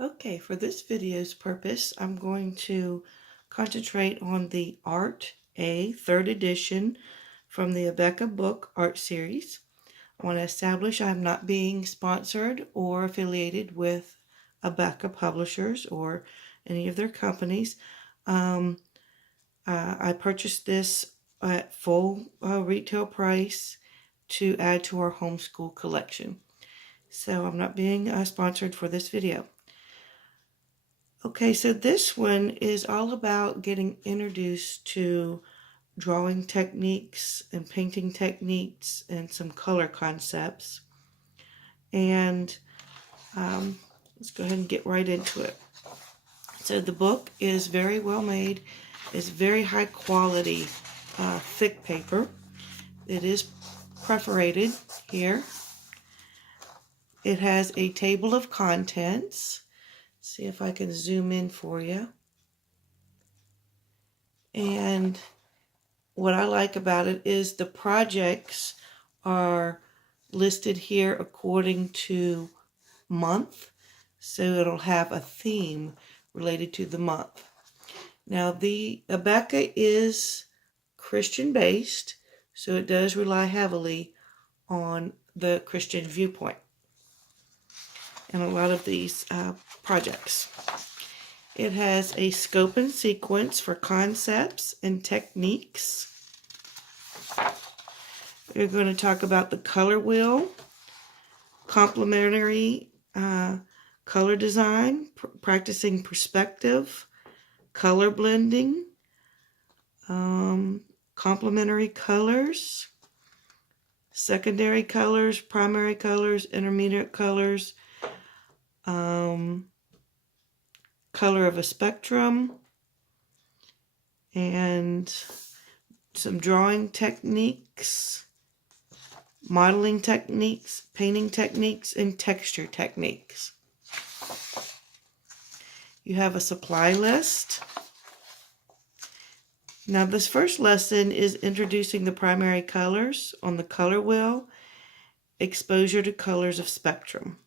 Okay, for this video's purpose, I'm going to concentrate on the Art A 3rd edition from the Beka book art series. I want to establish I'm not being sponsored or affiliated with Beka Publishers or any of their companies. I purchased this at full retail price to add to our homeschool collection. So I'm not being sponsored for this video. Okay, so this one is all about getting introduced to drawing techniques and painting techniques and some color concepts. And let's go ahead and get right into it. So the book is very well made. It's very high quality, thick paper. It is perforated here. It has a table of contents. See if I can zoom in for you. And what I like about it is the projects are listed here according to month, so it'll have a theme related to the month. Now the Beka is Christian based, so it does rely heavily on the Christian viewpoint in a lot of these projects. It has a scope and sequence for concepts and techniques. We're going to talk about the color wheel, complementary color design, practicing perspective, color blending, complementary colors, secondary colors, primary colors, intermediate colors, color of a spectrum, and some drawing techniques, modeling techniques, painting techniques, and texture techniques. You have a supply list. Now this first lesson is introducing the primary colors on the color wheel, exposure to colors of spectrum.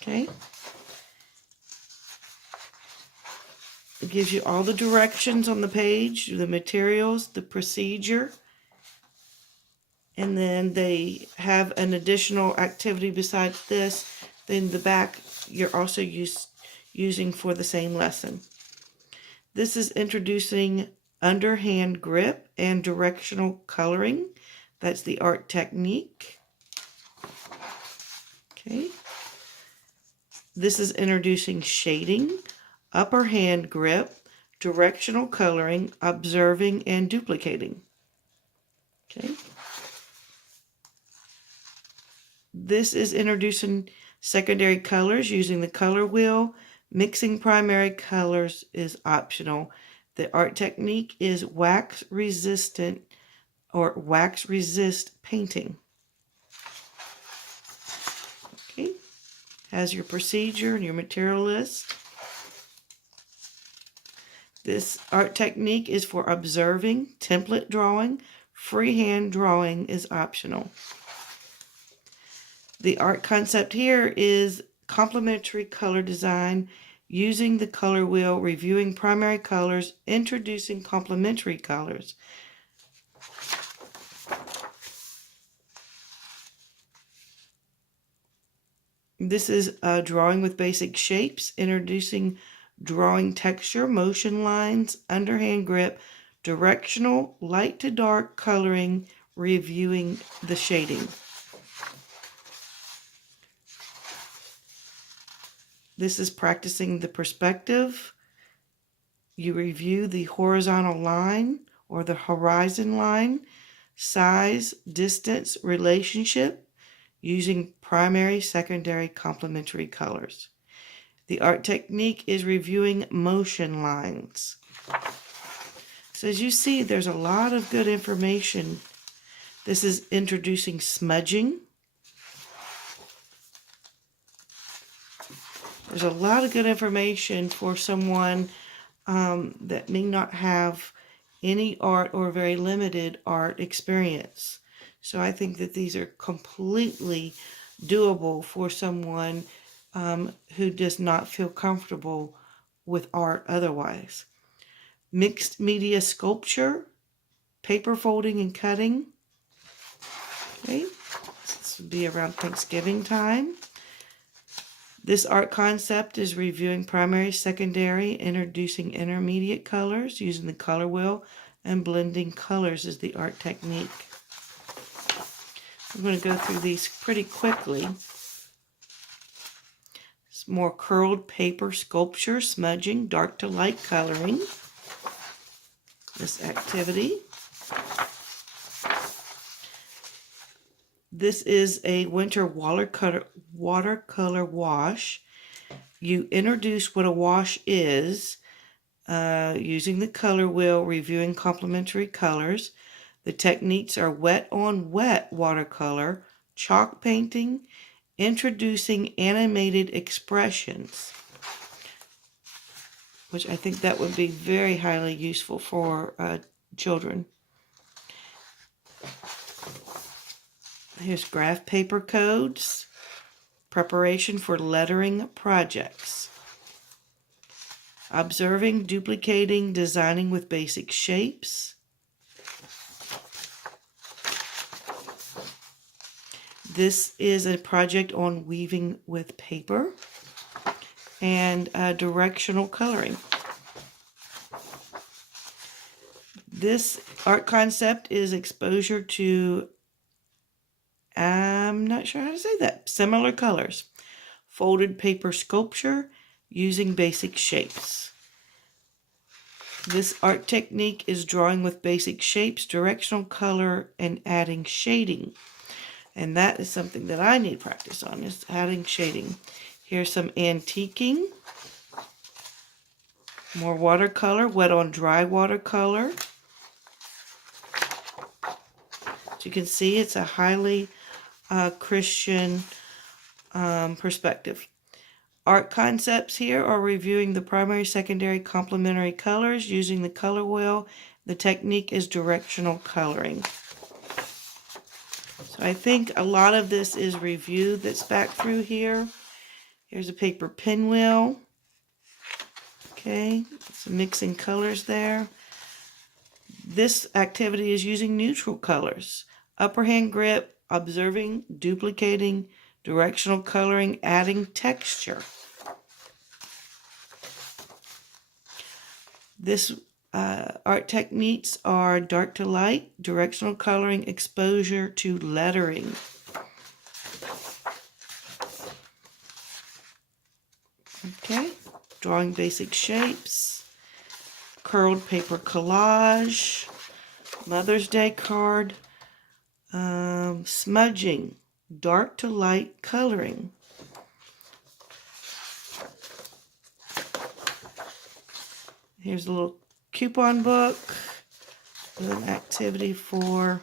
Okay. It gives you all the directions on the page, the materials, the procedure, and then they have an additional activity besides this. Then the back you're also using for the same lesson. This is introducing underhand grip and directional coloring. That's the art technique. Okay. This is introducing shading, upper hand grip, directional coloring, observing, and duplicating. Okay. This is introducing secondary colors using the color wheel. Mixing primary colors is optional. The art technique is wax resistant or wax resist painting. Okay. Has your procedure and your material list. This art technique is for observing, template drawing. Freehand drawing is optional. The art concept here is complementary color design, using the color wheel, reviewing primary colors, introducing complementary colors. This is drawing with basic shapes, introducing drawing texture, motion lines, underhand grip, directional, light to dark coloring, reviewing the shading. This is practicing the perspective. You review the horizontal line or the horizon line, size, distance, relationship, using primary, secondary, complementary colors. The art technique is reviewing motion lines. So as you see, there's a lot of good information. This is introducing smudging. There's a lot of good information for someone that may not have any art or very limited art experience. So I think that these are completely doable for someone who does not feel comfortable with art otherwise. Mixed media sculpture, paper folding and cutting. Okay, this would be around Thanksgiving time. This art concept is reviewing primary, secondary, introducing intermediate colors, using the color wheel, and blending colors is the art technique. I'm going to go through these pretty quickly. It's more curled paper sculpture, smudging, dark to light coloring. This activity. This is a winter watercolor wash. You introduce what a wash is using the color wheel, reviewing complementary colors. The techniques are wet on wet watercolor, chalk painting, introducing animated expressions, which I think that would be very highly useful for children. Here's graph paper codes, preparation for lettering projects. Observing, duplicating, designing with basic shapes. This is a project on weaving with paper and directional coloring. This art concept is exposure to, I'm not sure how to say that, similar colors. Folded paper sculpture using basic shapes. This art technique is drawing with basic shapes, directional color, and adding shading. And that is something that I need practice on, is adding shading. Here's some antiquing. More watercolor, wet on dry watercolor. As you can see, it's a highly Christian perspective. Art concepts here are reviewing the primary, secondary, complementary colors using the color wheel. The technique is directional coloring. So I think a lot of this is review that's back through here. Here's a paper pinwheel. Okay, some mixing colors there. This activity is using neutral colors. Upper hand grip, observing, duplicating, directional coloring, adding texture. This art techniques are dark to light, directional coloring, exposure to lettering. Okay, drawing basic shapes, curled paper collage, Mother's Day card, smudging, dark to light coloring. Here's a little coupon book with an activity for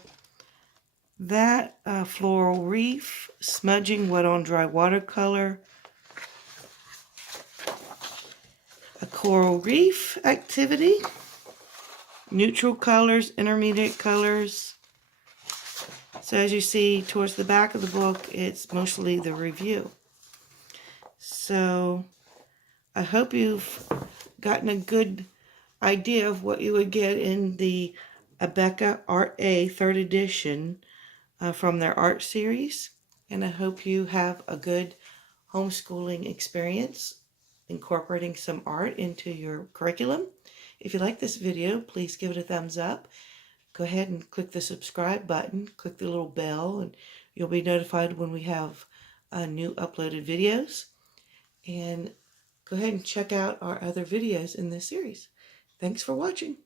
that. Floral wreath, smudging, wet on dry watercolor. A coral reef activity. Neutral colors, intermediate colors. So as you see towards the back of the book, it's mostly the review. So I hope you've gotten a good idea of what you would get in the Beka Art A 3rd edition from their art series. And I hope you have a good homeschooling experience incorporating some art into your curriculum. If you like this video, please give it a thumbs up. Go ahead and click the subscribe button, click the little bell, and you'll be notified when we have new uploaded videos. And go ahead and check out our other videos in this series. Thanks for watching.